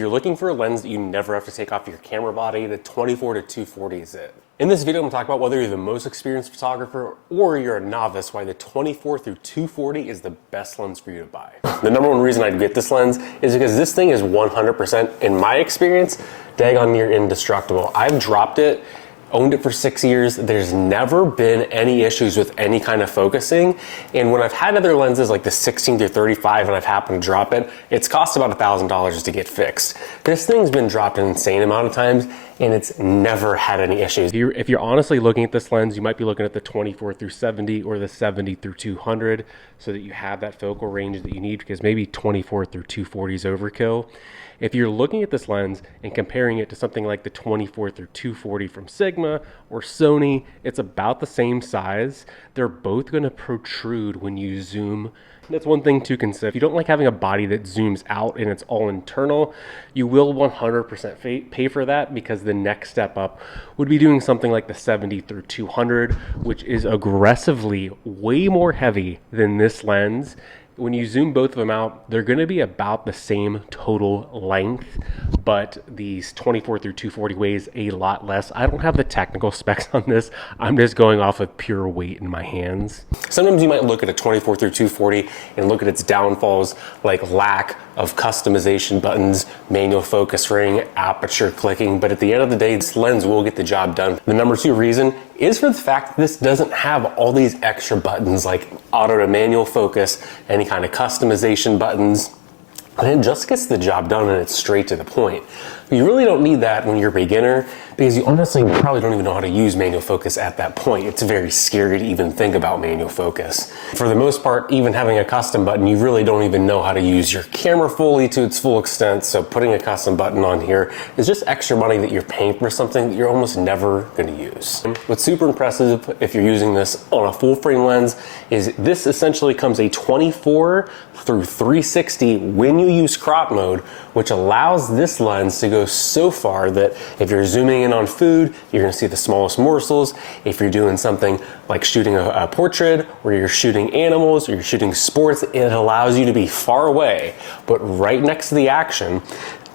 you're looking for a lens that you never have to take off your camera body, the 24 to 240 is it. In this video, I'm going to talk about whether you're the most experienced photographer or you're a novice, why the 24 through 240 is the best lens for you to buy. The number one reason I'd get this lens is because this thing is 100%, in my experience, daggone near indestructible. I've dropped it, owned it for 6 years. There's never been any issues with any kind of focusing. And when I've had other lenses like the 16 to 35 and I've happened to drop it, it's cost about $1,000 to get fixed. This thing's been dropped an insane amount of times and it's never had any issues. If you're honestly looking at this lens, you might be looking at the 24 through 70 or the 70 through 200 so that you have that focal range that you need, because maybe 24 through 240 is overkill. If you're looking at this lens and comparing it to something like the 24 through 240 from Sigma or Sony, it's about the same size. They're both going to protrude when you zoom. That's one thing to consider. If you don't like having a body that zooms out and it's all internal, you will 100% pay for that, because the next step up would be doing something like the 70 through 200, which is aggressively way more heavy than this lens. When you zoom both of them out, they're going to be about the same total length, but these 24 through 240 weighs a lot less. I don't have the technical specs on this. I'm just going off of pure weight in my hands. Sometimes you might look at a 24 through 240 and look at its downfalls, like lack of customization buttons, manual focus ring, aperture clicking, but at the end of the day, this lens will get the job done. The number two reason is for the fact that this doesn't have all these extra buttons like auto to manual focus, any kind of customization buttons, and it just gets the job done and it's straight to the point. But you really don't need that when you're a beginner, because you honestly probably don't even know how to use manual focus at that point. It's very scary to even think about manual focus. For the most part, even having a custom button, you really don't even know how to use your camera fully to its full extent, so putting a custom button on here is just extra money that you're paying for something that you're almost never going to use. What's super impressive if you're using this on a full frame lens is this essentially comes a 24 through 360 when you use crop mode, which allows this lens to go so far that if you're zooming in on food, you're going to see the smallest morsels. If you're doing something like shooting a portrait, or you're shooting animals, or you're shooting sports, it allows you to be far away but right next to the action.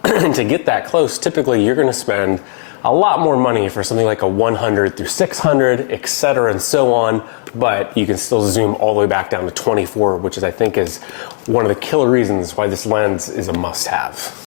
To get that close, typically you're going to spend a lot more money for something like a 100 through 600, etc. and so on, but you can still zoom all the way back down to 24, which is, I think, is one of the killer reasons why this lens is a must-have.